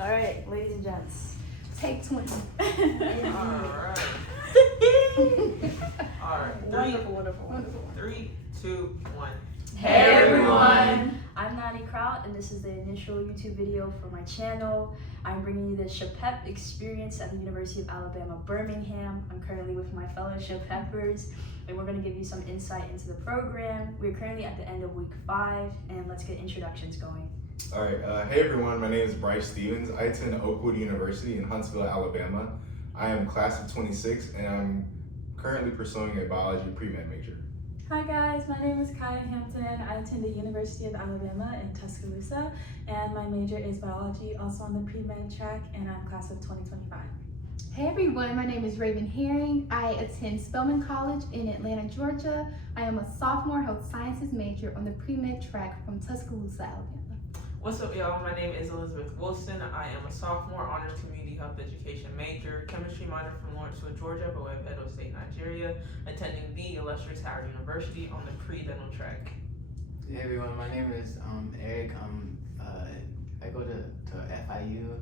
All right, ladies and gents. Take 20. Alright. Alright. Wonderful. 3, 2, 1. Hey everyone! I'm Nani Kraut, and this is the initial YouTube video for my channel. I'm bringing you the SHPEP Experience at the University of Alabama, Birmingham. I'm currently with my fellow SHPEPers, and we're going to give you some insight into the program. We're currently at the end of week 5, and let's get introductions going. All right, hey everyone, my name is Bryce Stevens. I attend Oakwood University in Huntsville, Alabama. I am class of 26, and I'm currently pursuing a biology pre-med major. Hi guys, my name is Kaya Hampton. I attend the University of Alabama in Tuscaloosa, and my major is biology, also on the pre-med track, and I'm class of 2025. Hey everyone, my name is Raven Herring. I attend Spelman College in Atlanta, Georgia. I am a sophomore health sciences major on the pre-med track from Tuscaloosa, Alabama. What's up, y'all? My name is Elizabeth Wilson. I am a sophomore honors community health education major, chemistry minor from Lawrenceville, Georgia, but with Edo State, Nigeria, attending the illustrious Howard University on the pre-dental track. Hey everyone, my name is Eric. I go to FIU.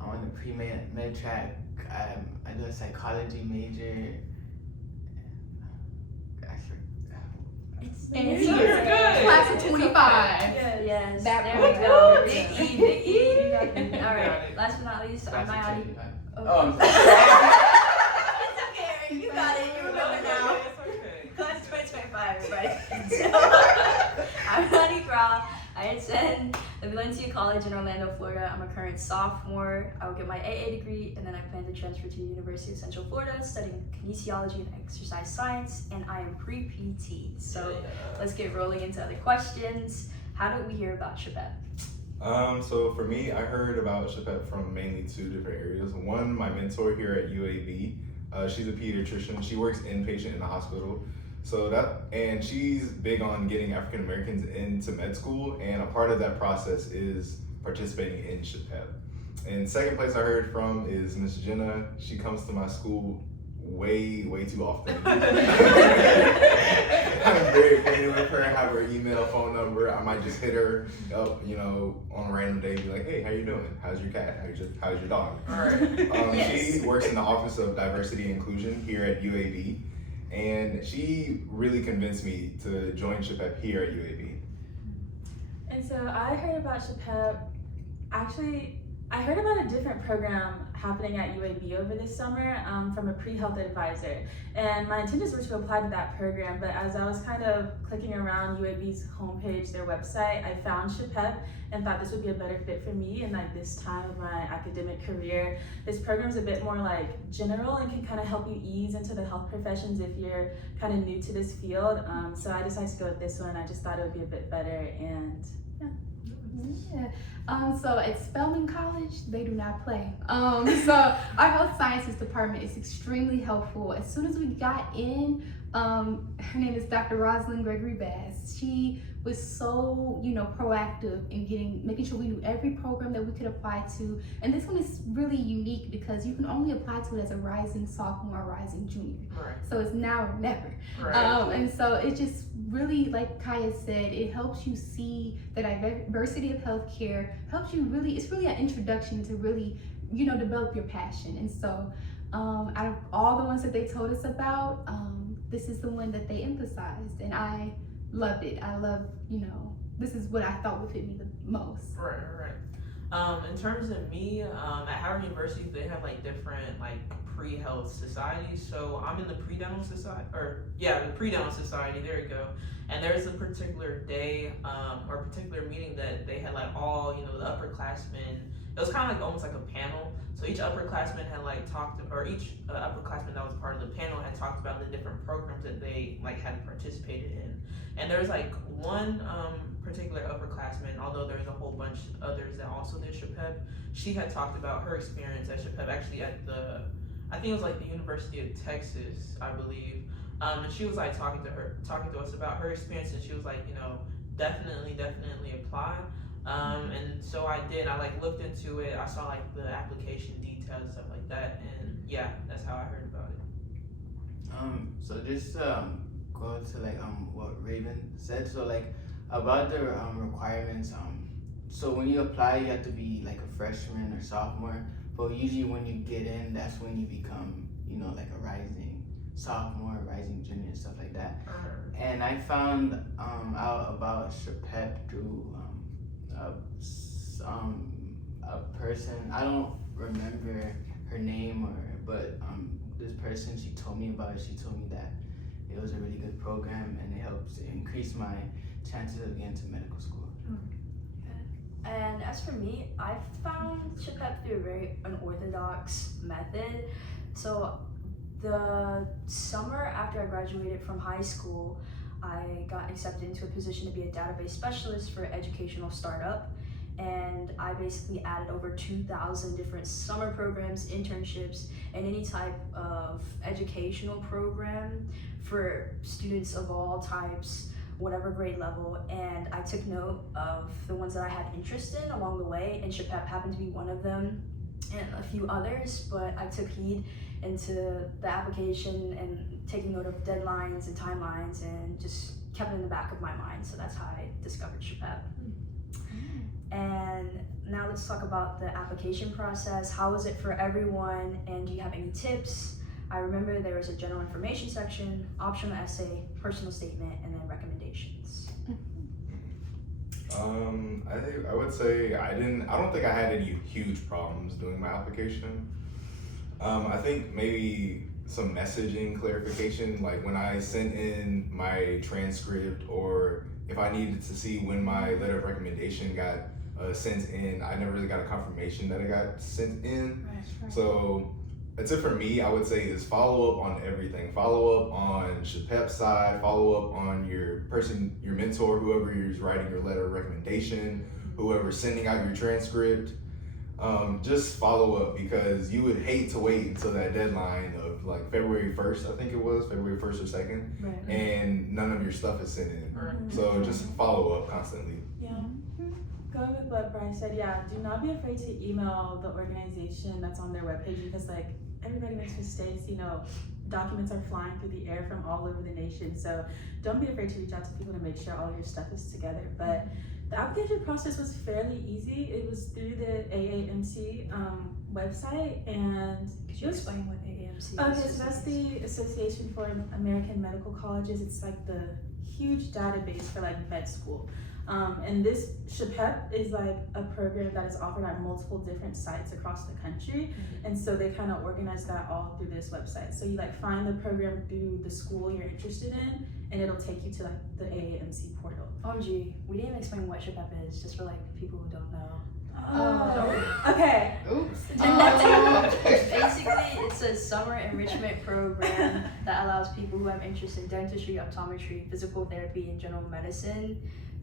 I'm on the pre-med track. I do a psychology major. And You're good. class of 25. Yes, That there one. we go. Big E. You got it. All right, last but not least, I'm Class of Mayani. 25. Oh. Oh, I'm sorry. It's okay, Eric. You got it. You remember now. It's okay. Class 2025, everybody. So, I'm Nani Kraut. I attend the Valencia College in Orlando, Florida. I'm a current sophomore. I will get my AA degree, and then I plan to transfer to the University of Central Florida, studying kinesiology and exercise science, and I am pre-PT. So let's get rolling into other questions. How did we hear about SHPEP? So for me, I heard about SHPEP from mainly 2 different areas. One, my mentor here at UAB, she's a pediatrician. She works inpatient in the hospital. And she's big on getting African Americans into med school, and a part of that process is participating in SHPEP. And second place I heard from is Miss Jenna. She comes to my school way too often. I'm very acquainted with her. I have her email, phone number. I might just hit her up, on a random day, be like, hey, how you doing? How's your cat? How's your dog? All right. Yes. She works in the Office of Diversity and Inclusion here at UAB. And she really convinced me to join SHPEP here at UAB. And so I heard about SHPEP. Actually, I heard about a different program happening at UAB over this summer from a pre-health advisor. And my intentions were to apply to that program, but as I was kind of clicking around UAB's homepage, their website, I found SHPEP and thought this would be a better fit for me in like this time of my academic career. This program's a bit more like general and can kind of help you ease into the health professions if you're kind of new to this field. So I decided to go with this one. I just thought it would be a bit better, and Yeah. So at Spelman College, they do not play. So our health sciences department is extremely helpful. As soon as we got in, her name is Dr. Rosalind Gregory Bass. She was so, proactive in making sure we knew every program that we could apply to. And this one is really unique because you can only apply to it as a rising sophomore or rising junior. Right. So it's now or never. Right. And so it just really, like Kaya said, it helps you see the diversity of healthcare, it's really an introduction to really, develop your passion. And so out of all the ones that they told us about, this is the one that they emphasized, and I loved it. I love, this is what I thought would fit me the most. Right. In terms of me, at Howard University, they have like different pre-health societies. So I'm in the pre-dental society, the pre-dental society. There you go. And there's a particular day or particular meeting that they had like all the upperclassmen. It was kind of like almost like a panel. So each upperclassman had each upperclassman that was part of the panel had talked about the different programs that they had participated in. And there's like one particular upperclassman, although there's a whole bunch of others that also did SHPEP. She had talked about her experience at SHPEP, actually at I think it was like the University of Texas, I believe. And she was like talking to us about her experience, and she was like, definitely apply. And so I did. I looked into it. I saw the application details and stuff like that, and yeah, that's how I heard about it. So just go to what Raven said. So about the requirements, so when you apply, you have to be like a freshman or sophomore. But usually when you get in, that's when you become, you know, like a rising sophomore, rising junior, stuff like that. And I found out about SHPEP through a person. I don't remember her name, but this person, she told me about it. She told me that it was a really good program and it helps increase my chances of getting to medical school. And as for me, I found SHPEP through a very unorthodox method. So the summer after I graduated from high school, I got accepted into a position to be a database specialist for an educational startup. And I basically added over 2,000 different summer programs, internships, and any type of educational program for students of all types, whatever grade level. And I took note of the ones that I had interest in along the way, and SHPEP happened to be one of them, and a few others, but I took heed into the application and taking note of deadlines and timelines and just kept it in the back of my mind. So that's how I discovered SHPEP. And now let's talk about the application process. How was it for everyone, and do you have any tips? I remember there was a general information section, optional essay, personal statement, and then recommendations. I would say I don't think I had any huge problems doing my application. I think maybe some messaging clarification, like when I sent in my transcript, or if I needed to see when my letter of recommendation got sent in, I never really got a confirmation that it got sent in. Right. So a tip for me, I would say, is follow up on everything. Follow up on SHPEP side, follow up on your mentor, whoever is writing your letter of recommendation, whoever's sending out your transcript. Just follow up, because you would hate to wait until that deadline of like February 1st, I think it was, February 1st or 2nd, Right. and none of your stuff is sent in. Right. So just follow up constantly. Yeah. Going with what Bryce said, yeah, do not be afraid to email the organization that's on their webpage, because like everybody makes mistakes, you know, documents are flying through the air from all over the nation. So don't be afraid to reach out to people to make sure all your stuff is together. But the application process was fairly easy. It was through the AAMC website, and Could you explain what AAMC is? okay, so that's the Association for American Medical Colleges. It's like the huge database for like med school. And this SHPEP is like a program that is offered at multiple different sites across the country. And so they kind of organize that all through this website. So you like find the program through the school you're interested in, and it'll take you to like the AAMC portal. OMG, we didn't even explain what SHPEP is, just for like people who don't know. Oh, okay. Oops. Basically, it's a summer enrichment program that allows people who have interest in dentistry, optometry, physical therapy, and general medicine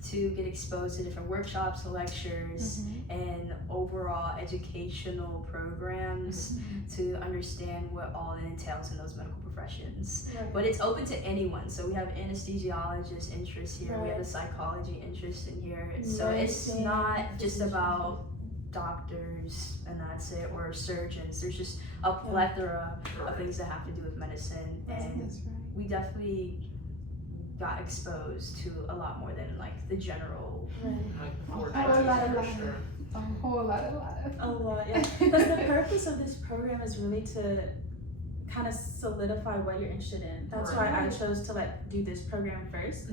to get exposed to different workshops, lectures, and overall educational programs to understand what all it entails in those medical professions. Right. But it's open to anyone. So we have anesthesiologists interest here, we have Right. a psychology interest in here. So it's Nursing, not just physician. about doctors and that's it, or surgeons. There's just a plethora of things that have to do with medicine, and That's right. we definitely got exposed to a lot more than like the general. Like before A whole lot, for sure. A whole lot. A lot, yeah. Because the purpose of this program is really to kind of solidify what you're interested in. That's why I chose to like do this program first,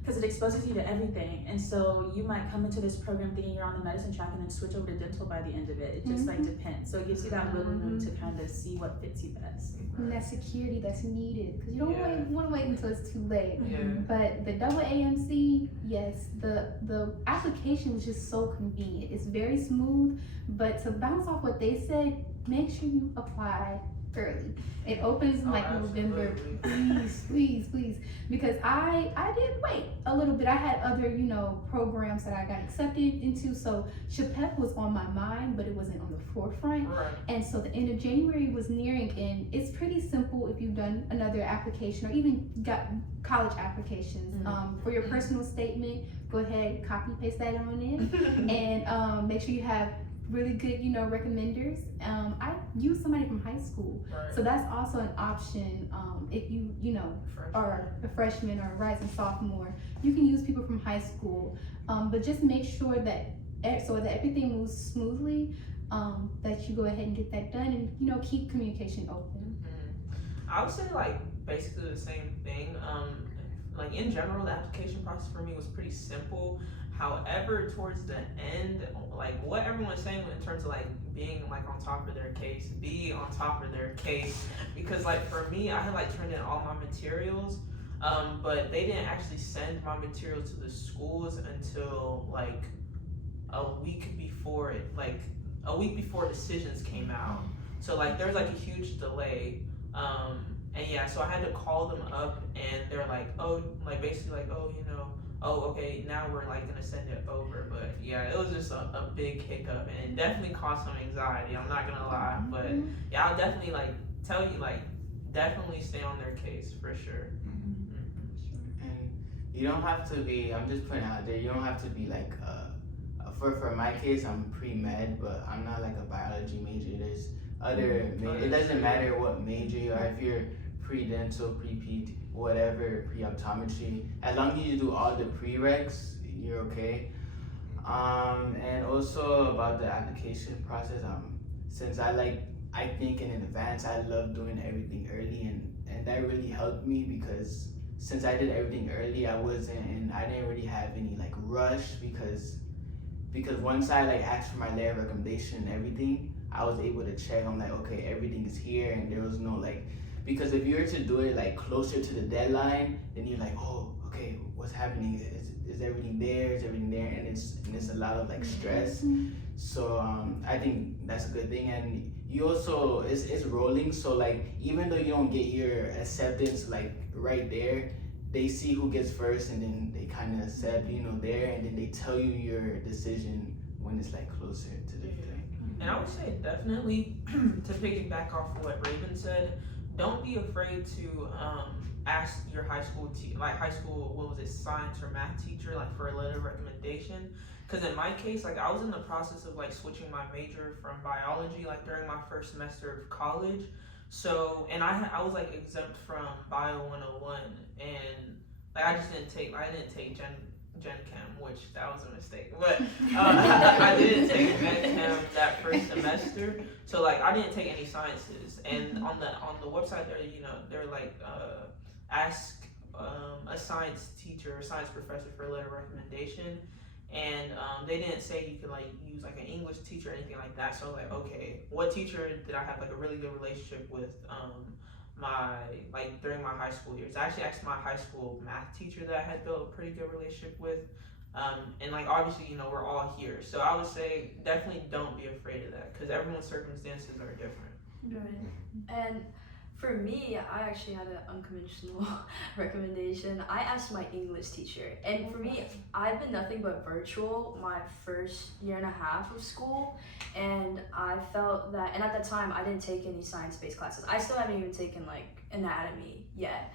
because it exposes you to everything. And so you might come into this program thinking you're on the medicine track and then switch over to dental by the end of it. It just like depends. So it gives you that wiggle room to kind of see what fits you best. And that security that's needed, because you don't want to wait until it's too late. Yeah. But the double AMC, yes, the application was just so convenient. It's very smooth, but to bounce off what they said, make sure you apply early. It opens in like November. Please, because I did wait a little bit. I had other, programs that I got accepted into, so SHPEP was on my mind, but it wasn't on the forefront. Right. And so the end of January was nearing, and it's pretty simple if you've done another application or even got college applications. For your personal statement, go ahead, copy paste that on in, and make sure you have really good, recommenders. I use somebody from high school, so that's also an option. If you, are a freshman or a rising sophomore, you can use people from high school. But just make sure that so that everything moves smoothly, that you go ahead and get that done, and you know, keep communication open. I would say like basically the same thing. Like in general, the application process for me was pretty simple. However, towards the end, like what everyone's saying in terms of like being like on top of their case, be on top of their case, because like for me, I had like turned in all my materials, but they didn't actually send my materials to the schools until like a week before decisions came out. So like there's like a huge delay. And yeah, so I had to call them up, and they're like, oh, like basically like, oh, you know, oh, okay, now we're like gonna send it over. But yeah, it was just a big hiccup, and it definitely caused some anxiety. I'm not gonna lie, but yeah, I'll definitely like tell you like definitely stay on their case for sure. And you don't have to be. I'm just putting it out there. You don't have to be like for my case, I'm pre-med, but I'm not like a biology major. There's other. It doesn't matter what major you are. If you're pre-dental, pre-PT, whatever, pre-optometry, as long as you do all the prereqs, you're okay. And also about the application process, since I think in advance, I love doing everything early, and that really helped me because since I did everything early, I didn't really have any like rush because once I like asked for my letter of recommendation and everything, I was able to check. I'm like, okay, everything is here, and there was no like, because if you were to do it like closer to the deadline, then you're like, oh, okay, what's happening? Is everything there? Is everything there? And it's a lot of like stress. So I think that's a good thing. And you also it's rolling. So like even though you don't get your acceptance like right there, they see who gets first, and then they kind of accept, you know, there, and then they tell you your decision when it's like closer to the thing. And I would say definitely to piggyback off of what Raven said, don't be afraid to ask your high school science or math teacher like for a letter of recommendation. Because in my case, like I was in the process of like switching my major from biology like during my first semester of college. So, and I was like exempt from Bio 101, and like I didn't take Gen Chem, which that was a mistake. But I didn't take Gen Chem that first semester, so like I didn't take any sciences. And on the website there, you know, they're like ask a science teacher or science professor for a letter of recommendation. And they didn't say you could like use like an English teacher or anything like that. So I was like, okay, what teacher did I have like a really good relationship with during my high school years? I actually asked my high school math teacher that I had built a pretty good relationship with. And like obviously, you know, we're all here. So I would say definitely don't be afraid of that because everyone's circumstances are different. Right. And for me, I actually had an unconventional recommendation. I asked my English teacher, and for me, I've been nothing but virtual my first year and a half of school, and I felt that, and at that time, I didn't take any science-based classes. I still haven't even taken like anatomy yet.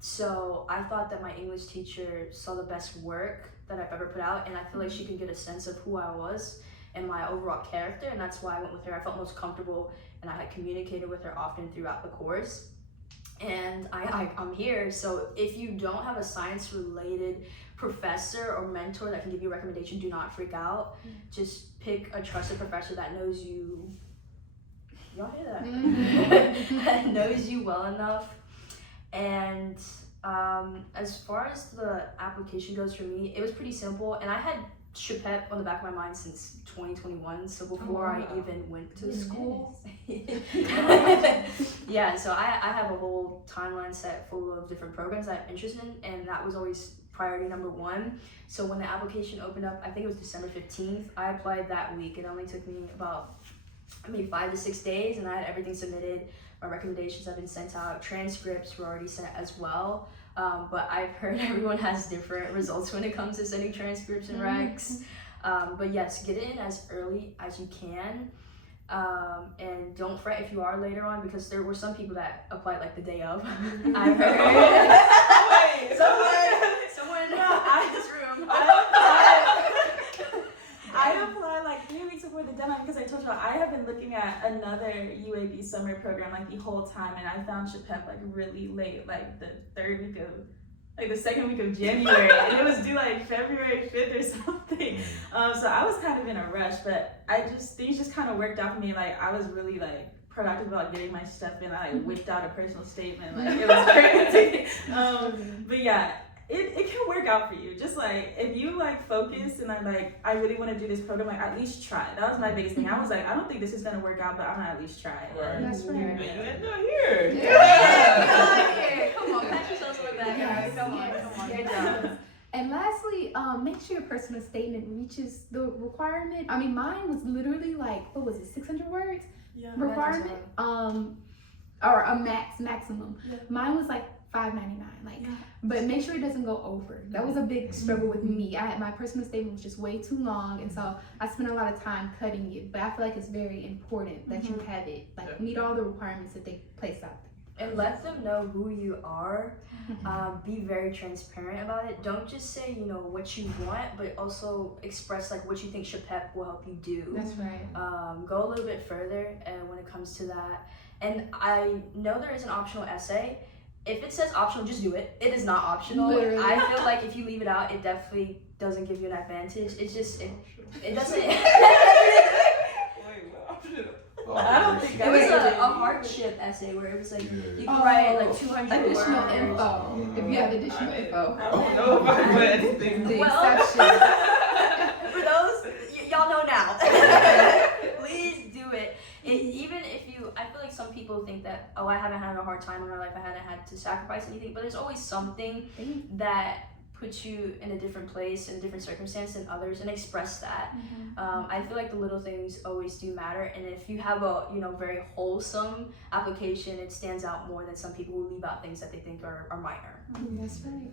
So I thought that my English teacher saw the best work that I've ever put out, and I feel like she could get a sense of who I was and my overall character, and that's why I went with her. I felt most comfortable, and I had communicated with her often throughout the course. And I'm here, so if you don't have a science-related professor or mentor that can give you a recommendation, do not freak out. Just pick a trusted professor that knows you. Y'all hear that? That knows you well enough. And as far as the application goes for me, it was pretty simple, and I had SHPEP on the back of my mind since 2021, so before I even went to school. Yeah, so I have a whole timeline set full of different programs that I'm interested in, and that was always priority number one. So when the application opened up, I think it was December 15th, I applied that week. It only took me about maybe 5 to 6 days, and I had everything submitted. My recommendations have been sent out. Transcripts were already sent as well. But I've heard everyone has different results when it comes to sending transcripts and recs. But yes, get it in as early as you can. And don't fret if you are later on, because there were some people that applied like the day of. I've heard. Someone in this room. I applied like 3 weeks before the deadline because I told you I have been looking at another UAB summer program like the whole time, and I found SHPEP like really late, like the third week of like the second week of January, and it was due like February 5th or something. So I was kind of in a rush, but things just kind of worked out for me. Like I was really like proactive about getting my stuff in. I like whipped out a personal statement. Like it was crazy. But yeah, it can work out for you. Just like if you like focus and I really want to do this program, like at least try. That was my biggest thing. I was like, I don't think this is gonna work out, but I'm gonna at least try it. Right. That's right. And you end up here. Yeah. Come on, pat yourselves on the back, guys. Come on. Good job. And lastly, make sure your personal statement reaches the requirement. I mean, mine was literally like, what was it, 600 words requirement? Or a maximum. Yeah. Mine was like $5.99. Like, but make sure it doesn't go over. That was a big struggle with me. My personal statement was just way too long, and so I spent a lot of time cutting it. But I feel like it's very important that you have it, like meet all the requirements that they place out there. And let them know who you are. Be very transparent about it. Don't just say, you know, what you want, but also express like what you think SHPEP will help you do. That's right. Go a little bit further when it comes to that. And I know there is an optional essay. If it says optional, just do it. It is not optional. Literally. I feel like if you leave it out, it definitely doesn't give you an advantage. It's just, it doesn't. Wait, what option? I don't think It was a hardship essay where it was like, you could write like 200 additional words. info. If you have additional info. I don't know if I read anything. The Well, exception. For those, y'all know now. Please do it. Even if you, I feel like some people think that, oh, I haven't had a hard time in my life, I haven't had to sacrifice anything, but there's always something that puts you in a different place, in a different circumstance than others, and express that. I feel like the little things always do matter, and if you have a, you know, very wholesome application, it stands out more than some people who leave out things that they think are minor. That's right.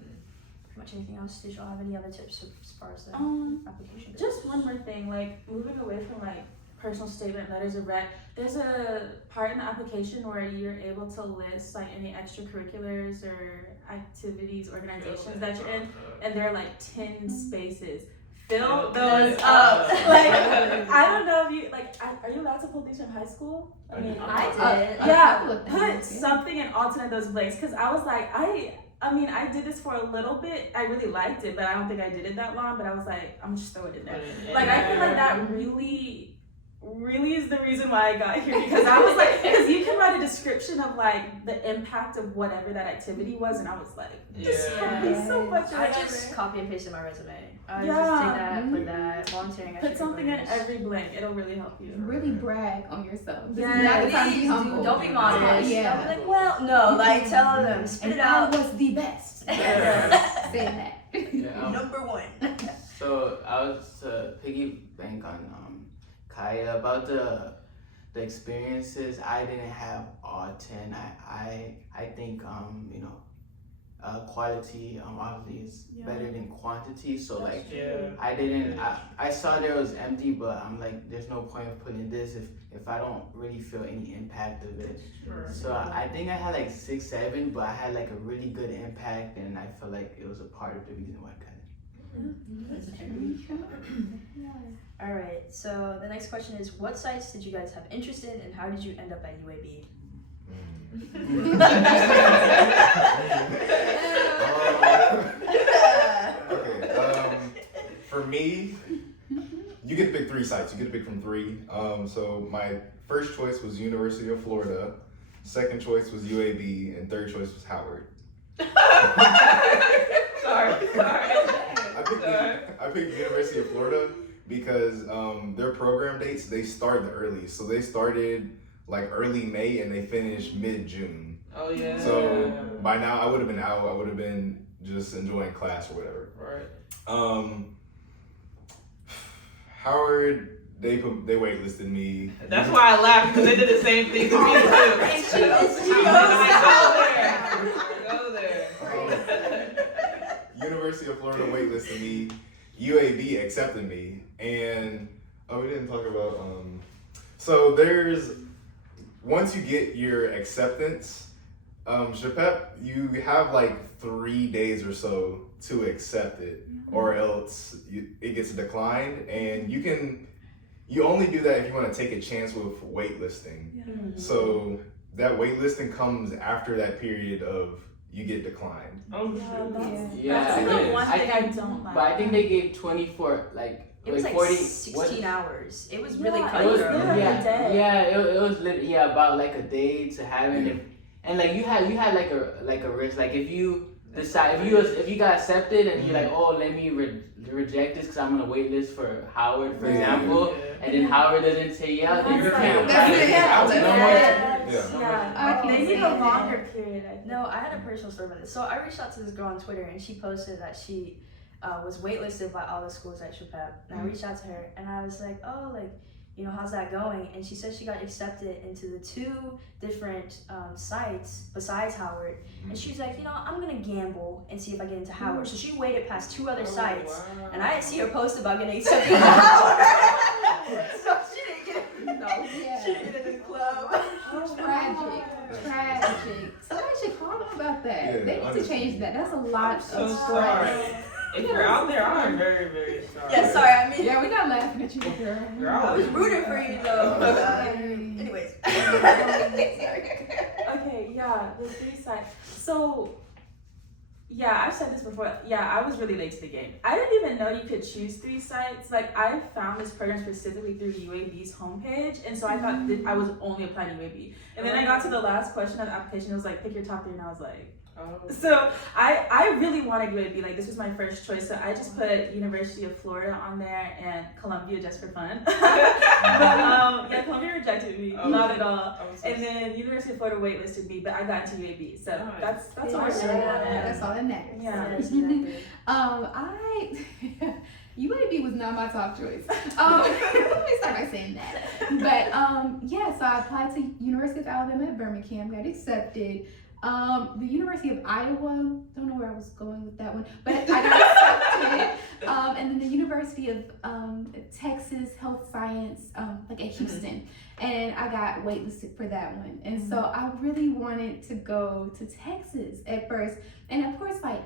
Pretty much anything else? Did y'all have any other tips as far as the application goes? Just one more thing, like moving away from like personal statement, letters of rec, there's a part in the application where you're able to list like any extracurriculars or activities, organizations that you're in, and there are like 10 spaces. Fill those up. Like, I don't know if you, like, are you allowed to pull these from high school? I mean, I did. yeah, put something in alternate those blanks, because I was like, I mean, I did this for a little bit. I really liked it, but I don't think I did it that long. But I was like, I'm just throw it in there. Like, I feel like that really is the reason why I got here, because I was like, because you can write a description of like the impact of whatever that activity was, and I was like, this helped me so much. I just copy and paste in my resume. I Yeah. just take that, put that, volunteering. Put something in every blank. It'll really help you. Really brag on yourself. This is Yeah, not the time to be Please humble. do. Don't be modest. Yeah. Don't be like, well, no, like tell them, spit And it I out. was the best. Yeah. Saying that. Yeah, Number one. So I was to piggyback on Kaya about the experiences. I didn't have all 10. I think you know, quality obviously is better than quantity. So like I didn't. I saw there was empty, but I'm like, there's no point of putting this if I don't really feel any impact of it. So I think I had like 6, 7, but I had like a really good impact, and I felt like it was a part of the reason why I cut it. All right. So the next question is, what sites did you guys have interest in, and how did you end up at UAB? Okay. For me, you get to pick 3 sites. You get to pick from 3. So my first choice was University of Florida, second choice was UAB, and third choice was Howard. Sorry. I picked University of Florida because their program dates, they start the early. So they started like early May and they finished mid-June. Oh yeah. So by now I would have been out. I would have been just enjoying class or whatever. Right. Howard, they waitlisted me. That's why I laughed, because they did the same thing to me too. Go there. University of Florida waitlisted me. UAB accepted me, and we didn't talk about. So there's, once you get your acceptance, SHPEP, you have like 3 days or so to accept it, or else it gets declined, and you only do that if you want to take a chance with waitlisting. So that waitlisting comes after that period of you get declined. Oh, Yeah, shoot. that's, Yeah, that's it the is. one I thing I think- don't like. But I think they gave 24, like, It was like 40, 16 hours. It was really Yeah, It was, cutthroat. literally yeah, a day. yeah, it was yeah, about like a day to have it. And like you had like a risk. Like if you decide, if you got accepted and you're like, oh, let me reject this because I'm gonna wait list for Howard, for example, and then Howard doesn't take you out, then you can't That's apply. it. Yeah. No more. Yeah. Okay. They need a longer period, I think. No, I had a personal story about this. So I reached out to this girl on Twitter, and she posted that she was waitlisted by all the schools at SHPEP. And I reached out to her, and I was like, oh, like, you know, how's that going? And she said she got accepted into the 2 different sites besides Howard. And she was like, you know, I'm gonna gamble and see if I get into Howard. So she waited past 2 other sites, wow. and I didn't see her post about getting accepted into Howard. So she didn't get, no, Yeah. she didn't get into the club. Tragic. Somebody should call them about that. Yeah, They need to honestly. change that. That's a lot I'm so of sorry. stress. If you're out there, I'm very, very sorry. Yeah, sorry, I mean, Yeah, we're not laughing at you, girl. Girl. I was rooting for you though. Anyways. Sorry. Okay, yeah, the 3 sites. So, yeah, I've said this before. Yeah, I was really late to the game. I didn't even know you could choose 3 sites. Like, I found this program specifically through UAB's homepage, and so I thought that I was only applying to UAB. And then I got to the last question of the application. It was like, pick your top 3, and I was like, Oh. so I really wanted UAB. Like, this was my first choice. So I just put University of Florida on there and Columbia just for fun. But yeah, Columbia rejected me, Oh. not at all. I was so And then University of Florida waitlisted me, but I got into UAB. So Nice. that's all I Yeah, really wanted. That's all that matters. Yeah. Yes, exactly. I UAB was not my top choice. Let me start by saying that. But yeah, so I applied to University of Alabama at Birmingham, got accepted. The University of Iowa, don't know where I was going with that one, but I got accepted. And then the University of Texas Health Science, like at Houston, and I got waitlisted for that one. And so I really wanted to go to Texas at first, and of course, like,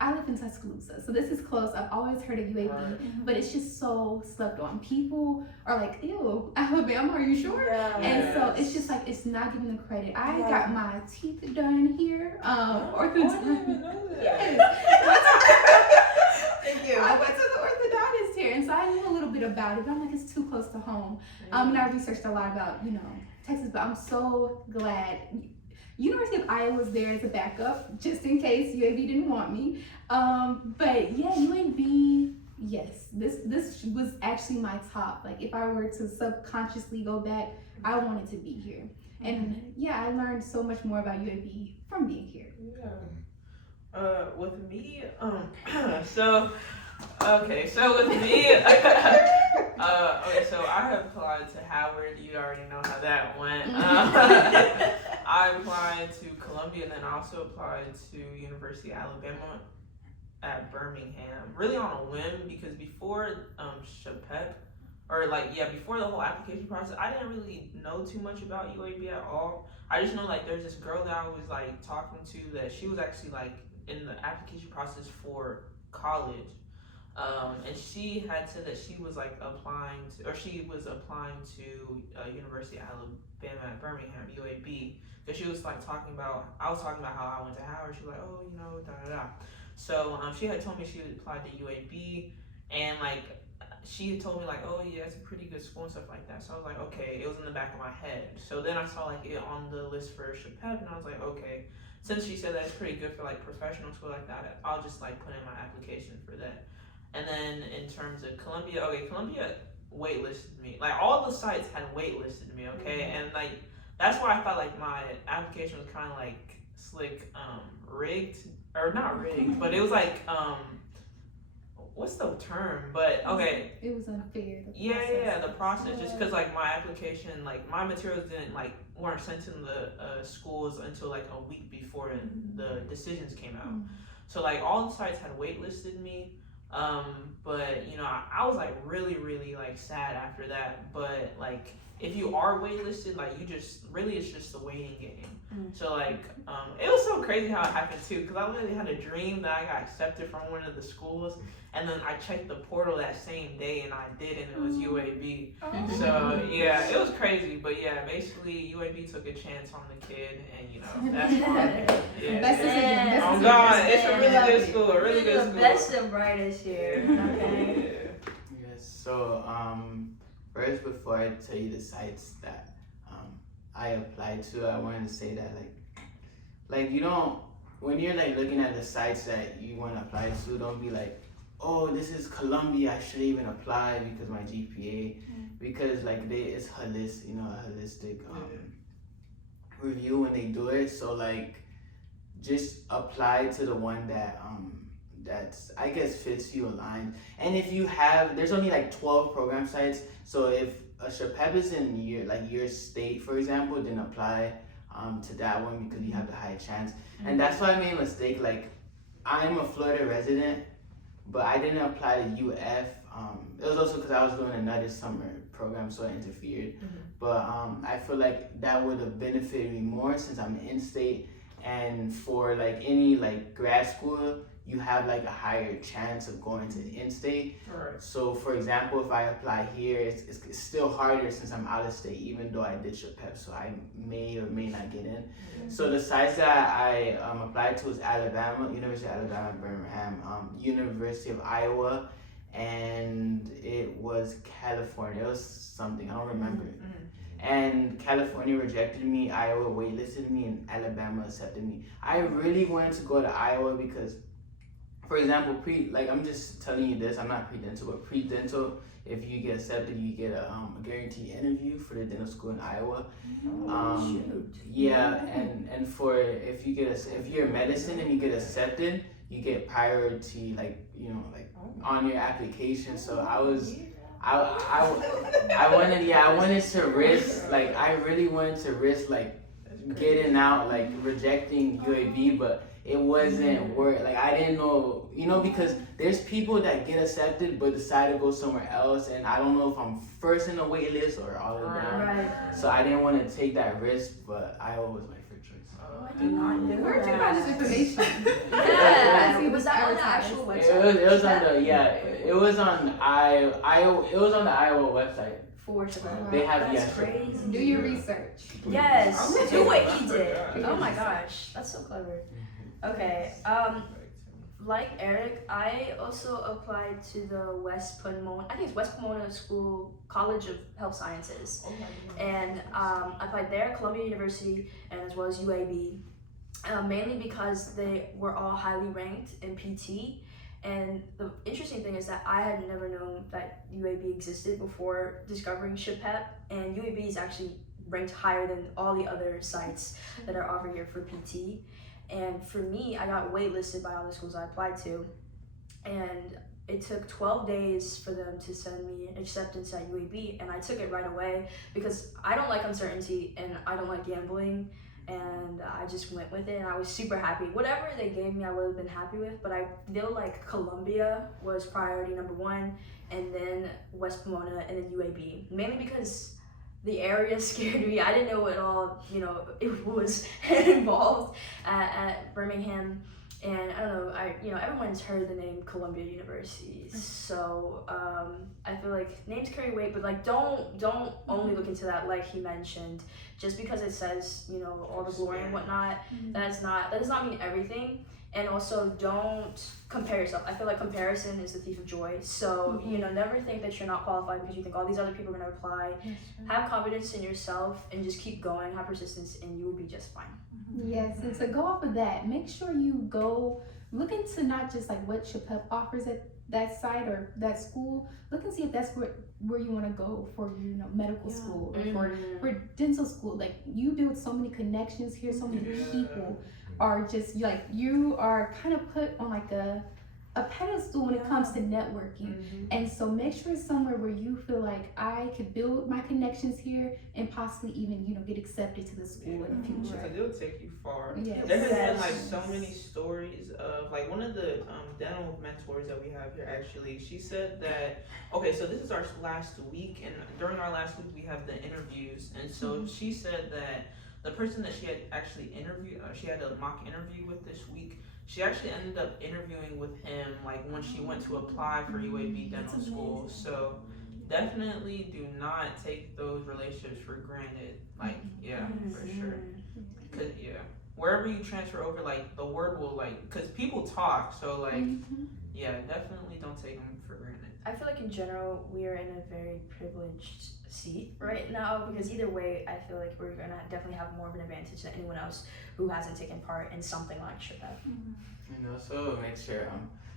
I live in Tuscaloosa, so this is close. I've always heard of UAB, Right. but it's just so slept on. People are like, ew, Alabama, are you sure? Yeah. And so it's just like, it's not given the credit. I Yeah. got my teeth done here, Oh, I orthodontist. didn't even know that. Yes. Thank you. I went to the orthodontist here, and so I knew a little bit about it, but I'm like, it's too close to home. And I researched a lot about, you know, Texas, but I'm so glad. University of Iowa was there as a backup, just in case UAB didn't want me. But yeah, UAB, yes, this was actually my top. Like, if I were to subconsciously go back, I wanted to be here. And yeah, I learned so much more about UAB from being here. Yeah. With me, so with me, okay, so I have applied to Howard. You already know how that went. I applied to Columbia, and then I also applied to University of Alabama at Birmingham, really on a whim, because before SHPEP, before the whole application process, I didn't really know too much about UAB at all. I just know, like, there's this girl that I was, like, talking to that she was actually, like, in the application process for college. And she had said that she was like applying to University of Alabama at Birmingham, UAB, because she was like I was talking about how I went to Howard. She was like, oh, you know, da da da. So she had told me she had applied to UAB, and like she had told me like, oh yeah, it's a pretty good school and stuff like that. So I was like, okay, it was in the back of my head. So then I saw like it on the list for SHPEP, and I was like, okay, since she said that it's pretty good for like professional school like that, I'll just like put in my application for that. And then in terms of Columbia, Columbia waitlisted me. Like, all the sites had waitlisted me, okay? And like that's why I thought like my application was kind of like slick, rigged, or not rigged, but it was like what's the term? But okay. It was unfair. The process. Just because like my application, like my materials weren't sent to the schools until like a week before the decisions came out. So like all the sites had waitlisted me. But you know, I was like really, really like sad after that. But like if you are waitlisted, like you just really it's just a waiting game. Mm. So like it was so crazy how it happened too, because I literally had a dream that I got accepted from one of the schools, and then I checked the portal that same day and I did, and it was UAB. So yeah, it was crazy, but yeah, basically UAB took a chance on the kid, and you know that's fine. Yeah. Best decision. Best Oh decision. God, it's a really Yeah. good school, a really good the school. best and brightest here. Okay. Yes. So first, before I tell you the sites that I applied to, I wanted to say that like you don't, when you're like looking at the sites that you want to apply to, don't be like, oh, this is Columbia, I should even apply because my GPA, because like it's holistic, you know, a holistic review when they do it. So like just apply to the one that that's, I guess, fits you, aligned. And if you have, there's only like 12 program sites, so if a SHPEP is in your state, for example, then apply to that one because you have the high chance. And that's why I made a mistake. Like, I'm a Florida resident, but I didn't apply to UF. It was also because I was doing another summer program, so it interfered. But I feel like that would have benefited me more since I'm in-state. And for like any like grad school, you have like a higher chance of going to in-state. Right. So for example, if I apply here, it's still harder since I'm out of state, even though I did SHPEP, so I may or may not get in. So the sites that I applied to was Alabama, University of Alabama, Birmingham, University of Iowa, and it was California. It was something, I don't remember. And California rejected me, Iowa waitlisted me, and Alabama accepted me. I really wanted to go to Iowa because, for example, I'm just telling you this, I'm not pre-dental, but pre-dental, if you get accepted, you get a guaranteed interview for the dental school in Iowa. Yeah, and for if you're medicine and you get accepted, you get priority, like, you know, like on your application. So I wanted to risk, like, I really wanted to risk, like, getting out, like, rejecting UAB, but it wasn't work. Like, I didn't know, you know, because there's people that get accepted but decide to go somewhere else, and I don't know if I'm first in the wait list or all of them. Right. So I didn't want to take that risk, but Iowa was my first choice. Where'd you find this information? Yeah. Was that on the actual website? It was on the it was on the Iowa website. For SHPEP. They have, That's yes. crazy. Do your research. Yes, do what he did. Oh my gosh, that's so clever. Okay, like Eric, I also applied to the West Pomona, I think it's West Pomona School, College of Health Sciences. And I applied there, Columbia University, and as well as UAB, mainly because they were all highly ranked in PT. And the interesting thing is that I had never known that UAB existed before discovering SHPEP, and UAB is actually ranked higher than all the other sites that are offered here for PT. And for me, I got waitlisted by all the schools I applied to, and it took 12 days for them to send me an acceptance at UAB, and I took it right away because I don't like uncertainty and I don't like gambling, and I just went with it, and I was super happy. Whatever they gave me, I would have been happy with, but I feel like Columbia was priority number one, and then West Pomona, and then UAB, mainly because the area scared me. I didn't know what all, you know, it was involved at Birmingham, and I don't know, everyone's heard the name Columbia University, so I feel like names carry weight, but like don't only look into that, like he mentioned. Just because it says, you know, all the glory and whatnot, that does not mean everything. And also, don't compare yourself. I feel like comparison is the thief of joy. So, you know, never think that you're not qualified because you think all these other people are going to apply. Have confidence in yourself and just keep going, have persistence, and you will be just fine. Yes, and to go off of that, make sure you go look into not just like what SHPEP offers at that site or that school. Look and see if that's where you want to go for, you know, medical school or for dental school. Like, you build so many connections here, so many people are just like, you are kind of put on like a a pedestal when it comes to networking. And so make sure it's somewhere where you feel like I could build my connections here and possibly even, you know, get accepted to the school in the future. Because it'll take you far. Yes. There has been like so many stories of like one of the dental mentors that we have here actually, she said that, okay, so this is our last week, and during our last week we have the interviews, and so she said that the person that she had actually interviewed, she had a mock interview with this week, she actually ended up interviewing with him like when she went to apply for UAB dental school. So definitely do not take those relationships for granted. Like, yeah, for sure. Cause yeah, wherever you transfer over, like the word will like, cause people talk. So like, yeah, definitely don't take them for granted. I feel like in general we are in a very privileged seat right now, because either way I feel like we're gonna definitely have more of an advantage than anyone else who hasn't taken part in something like SHPEP. And also make sure,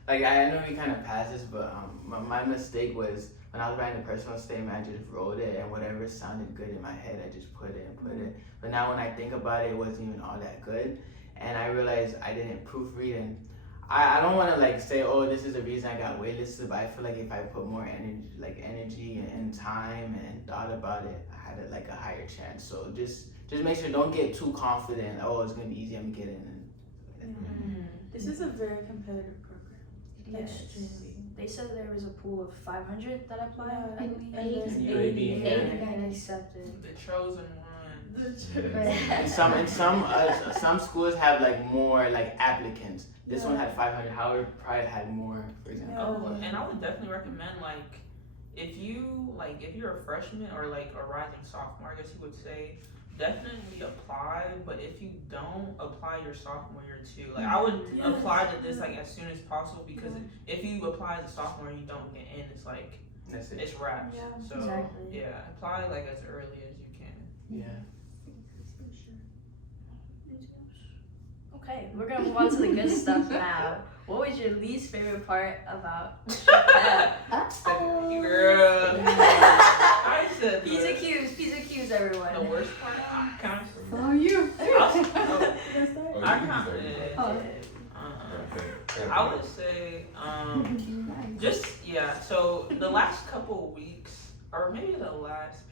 like I know we kind of passed this, but my mistake was when I was writing the personal statement, I just wrote it, and whatever sounded good in my head, I just put it. But now when I think about it, it wasn't even all that good, and I realized I didn't proofread, and I don't want to like say, oh, this is the reason I got waitlisted, but I feel like if I put more energy and time and thought about it, I had like a higher chance. So just make sure, don't get too confident. Oh, it's gonna be easy, I'm gonna get in. This is a very competitive program. Yes. Extremely. They said there was a pool of 500 that applied, I And believe. there's And UAB, Eight got accepted. The chosen ones. And some schools have like more like applicants. This one had 500. Howard probably had more, for example. Oh, and I would definitely recommend like if you're a freshman or like a rising sophomore, I guess you would say, definitely apply. But if you don't, apply your sophomore year too. Like I would apply to this like as soon as possible, because if you apply as a sophomore and you don't get in, it's like That's it. it's wraps. Yeah, So exactly. yeah, apply like as early as you can. Yeah. Okay, we're gonna move on to the good stuff now. What was your least favorite part about SHPEP? Girl, I said P's and Q's, everyone. the worst part. Can I? Oh, you. I would say, just, yeah, so the last couple of weeks, or maybe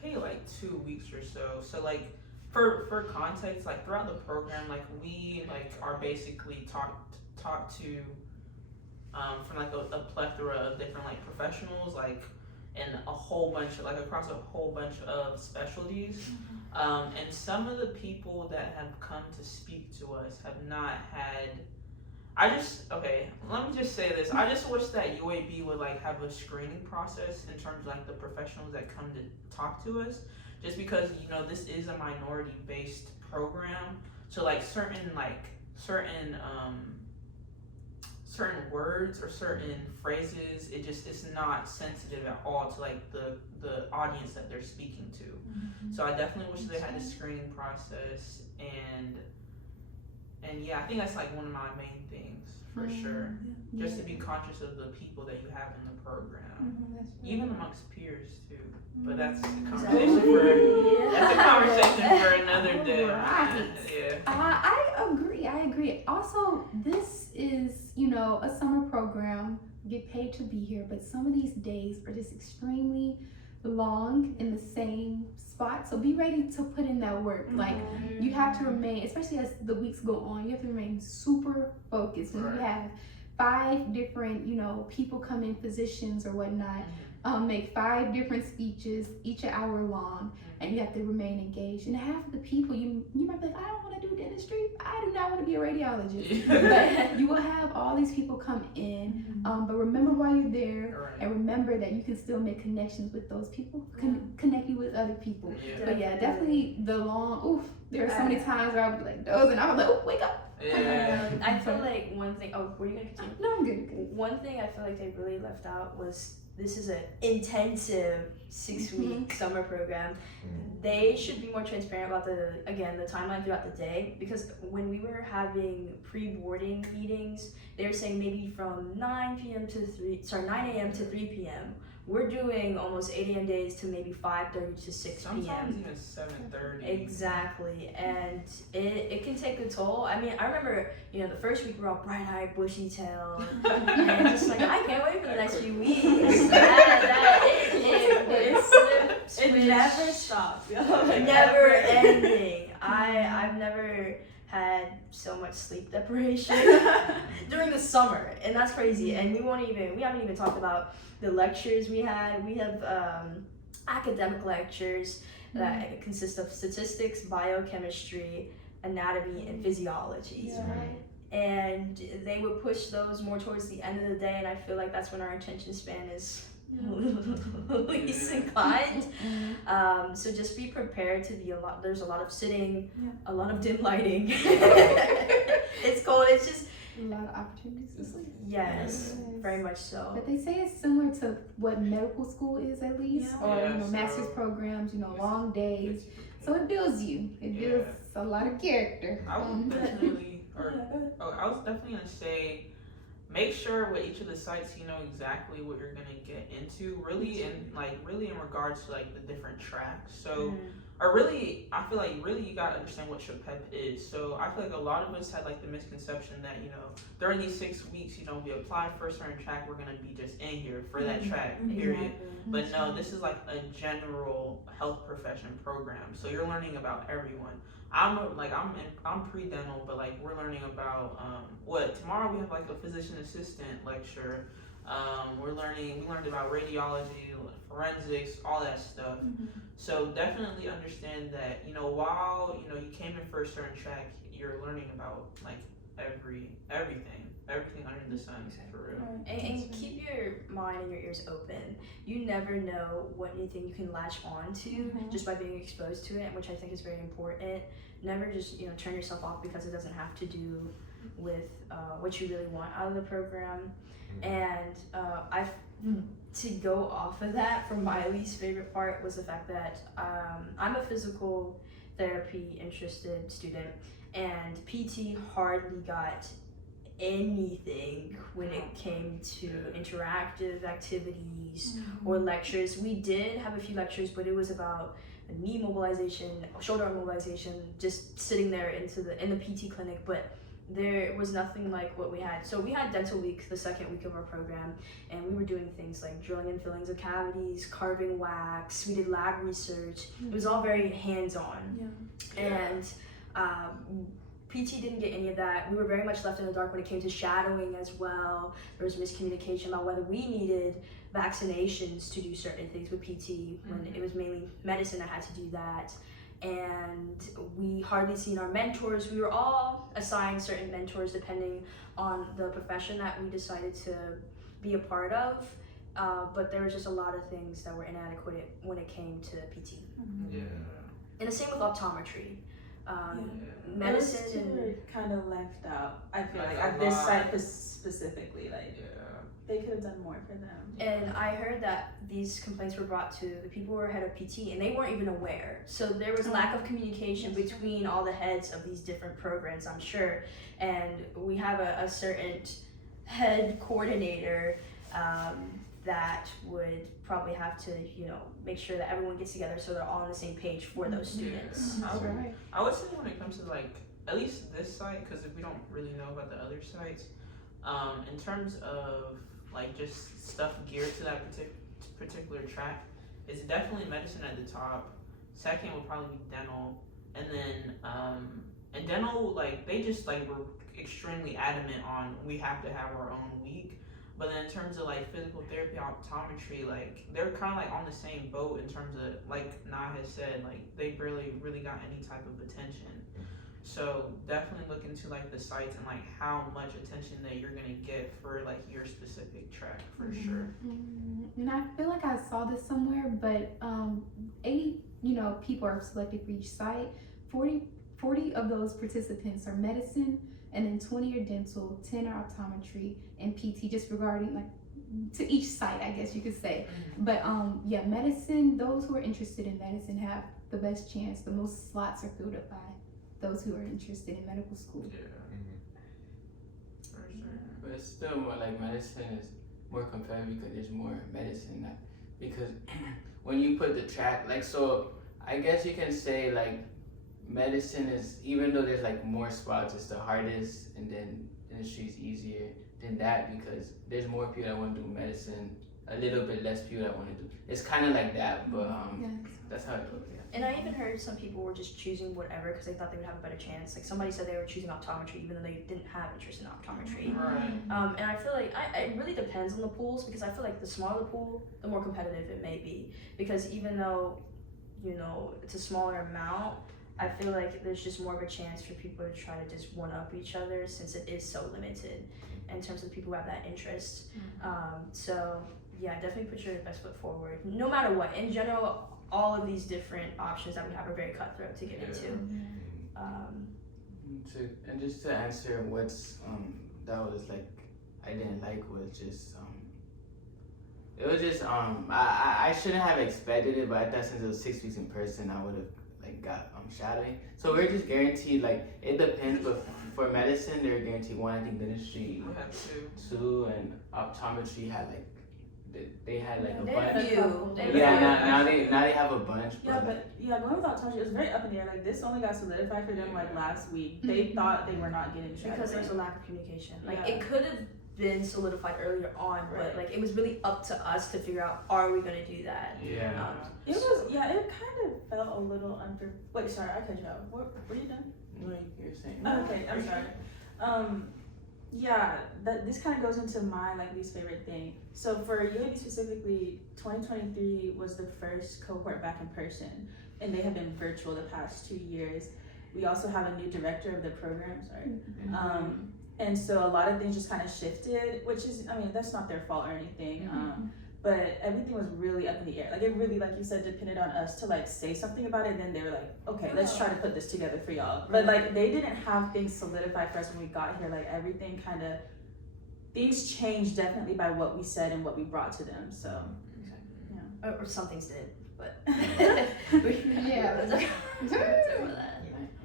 maybe like 2 weeks or so like, for context, like throughout the program, like we like are basically talked to, from like a plethora of different like professionals, like, and a whole bunch of, like across a whole bunch of specialties. And some of the people that have come to speak to us have not had, let me just say this. I just wish that UAB would like have a screening process in terms of like the professionals that come to talk to us, just because, you know, this is a minority based program. So like certain words or certain phrases, it's not sensitive at all to like the audience that they're speaking to. So I definitely wish they had a screening process, and yeah, I think that's like one of my main things for sure. Just to be conscious of the people that you have in the program, even amongst peers too. But that's a conversation for another day. Right. Yeah. I agree. Also, this is, you know, a summer program. You get paid to be here, but some of these days are just extremely long in the same spot. So be ready to put in that work. Like, you have to remain, especially as the weeks go on, you have to remain super focused. When you have 5 different, you know, people come in, physicians or whatnot, make 5 different speeches, each an hour long, and you have to remain engaged. And half of the people, you might be like, I don't want to do dentistry, I do not want to be a radiologist. But you will have all these people come in, but remember why you're there, and remember that you can still make connections with those people, connect you with other people. But yeah, definitely the long, there are so many times where I would be like dozing, I was like, wake up. I feel like one thing, were you gonna continue? No, I'm good. One thing I feel like they really left out was, this is an intensive 6-week summer program. They should be more transparent about the timeline throughout the day, because when we were having pre-boarding meetings, they were saying maybe from 9 a.m. to 3 p.m. we're doing almost 8 a.m. days to maybe 5:30 to 6 Sometimes p.m. even 7:30. Exactly, and it can take a toll. I mean, I remember, the first week we were all bright-eyed, bushy-tailed, and just like, I can't wait for the next few weeks. It never stops. Never ending. I've never had so much sleep deprivation during the summer, and that's crazy. And we haven't even talked about the lectures we had. We have academic lectures that consist of statistics, biochemistry, anatomy, and physiology. And they would push those more towards the end of the day, and I feel like that's when our attention span is least inclined. So just be prepared to be there's a lot of sitting, a lot of dim lighting. It's cold. It's just a lot of opportunities to sleep. Yes, very much so. But they say it's similar to what medical school is, at least, or master's programs. Long days. So it builds you. It builds a lot of character. I was definitely gonna say, make sure with each of the sites you know exactly what you're gonna get into. Really in regards to like the different tracks. So. Or really, I feel like you gotta understand what SHPEP is. So I feel like a lot of us had like the misconception that, during these 6 weeks, we apply for a certain track, we're gonna be just in here for that track, period. But no, this is like a general health profession program. So you're learning about everyone. I'm pre-dental, but like we're learning about tomorrow we have like a physician assistant lecture. We learned about radiology, forensics, all that stuff. So definitely understand that, while, you came in for a certain track, you're learning about like everything under the sun, for real. And keep your mind and your ears open. You never know what new thing you can latch on to just by being exposed to it, which I think is very important. Never just, turn yourself off because it doesn't have to do with what you really want out of the program. And to go off of that, for my least favorite part was the fact that I'm a physical therapy interested student, and PT hardly got anything when it came to interactive activities or lectures. We did have a few lectures, but it was about knee mobilization, shoulder mobilization, just sitting there in the PT clinic, but there was nothing like what we had. So we had dental week the second week of our program, and we were doing things like drilling and fillings of cavities, carving wax. We did lab research. It was all very hands-on. And PT didn't get any of that. We were very much left in the dark when it came to shadowing as well. There was miscommunication about whether we needed vaccinations to do certain things with PT when it was mainly medicine that had to do that. And we hardly seen our mentors. We were all assigned certain mentors depending on the profession that we decided to be a part of, but there was just a lot of things that were inadequate when it came to PT. And the same with optometry. Medicine Those two were kind of left out, I feel like, at this site specifically. They could have done more for them. And I heard that these complaints were brought to the people who were head of PT, and they weren't even aware. So there was lack of communication between all the heads of these different programs, I'm sure. And we have a certain head coordinator that would probably have to, make sure that everyone gets together so they're all on the same page for those students. I would say when it comes to like, at least this site, because we don't really know about the other sites, in terms of like just stuff geared to that particular track, it's definitely medicine at the top. Second would probably be dental, and then and dental, like they just like were extremely adamant on we have to have our own week. But then in terms of like physical therapy, optometry, like they're kind of like on the same boat in terms of, like Na has said, like they barely really got any type of attention. So definitely look into like the sites and like how much attention that you're gonna get for like your specific track, for sure. And I feel like I saw this somewhere, but 80 people are selected for each site. 40 of those participants are medicine, and then 20 are dental, 10 are optometry, and PT, just regarding like to each site, I guess you could say. But medicine, those who are interested in medicine have the best chance. The most slots are filled up by those who are interested in medical school. But it's still more like medicine is more competitive because there's more medicine because when you put the track, like, so I guess you can say like medicine is, even though there's like more spots, it's the hardest, and then dentistry is easier than that because there's more people that want to do medicine, a little bit less people that want to do. It's kind of like that, but that's how it goes. Yeah. And I even heard some people were just choosing whatever because they thought they would have a better chance. Like somebody said they were choosing optometry even though they didn't have interest in optometry. Right. And I feel like it really depends on the pools because I feel like the smaller the pool, the more competitive it may be. Because even though, you know, it's a smaller amount, I feel like there's just more of a chance for people to try to just one-up each other since it is so limited in terms of people who have that interest. So yeah, definitely put your best foot forward. No matter what, in general, all of these different options that we have are very cutthroat to get into. And just to answer what's that was like I didn't like was just it was just I shouldn't have expected it, but I thought since it was 6 weeks in person I would have like got shadowing. So we're just guaranteed, like it depends, but for medicine they're guaranteed 1. I think dentistry I have 2, and optometry had like they had like a They bunch. have a few. Now they have a bunch. Yeah, but going with optometry, it was very up in the air. Like this only got solidified for them like last week. They thought they were not getting shadowing. Because there's a lack of communication. Like Yeah. it could have been solidified earlier on, but like it was really up to us to figure out, are we gonna do that? Yeah. It was, it kind of felt a little unfair. Wait, sorry, I cut you off. What were you done? No, you're saying. Oh, okay, I'm sorry. This kind of goes into my like least favorite thing. So for UAB specifically, 2023 was the first cohort back in person, and they have been virtual the past 2 years. We also have a new director of the program. And so a lot of things just kind of shifted, which is, I mean, that's not their fault or anything. But everything was really up in the air. Like it really, like you said, depended on us to like say something about it. And then they were like, okay, let's try to put this together for y'all. But like they didn't have things solidified for us when we got here. Like everything kind of, things changed definitely by what we said and what we brought to them. So, yeah. Or some things did, but Yeah. that. I'm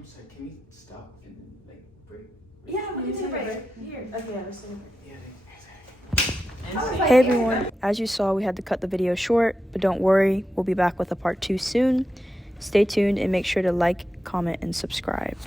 sorry, can we stop and like break? Yeah, we can take a break. Here. Okay, let's take a break. Hey everyone, as you saw, we had to cut the video short, but don't worry, we'll be back with a part 2 soon. Stay tuned and make sure to like, comment, and subscribe.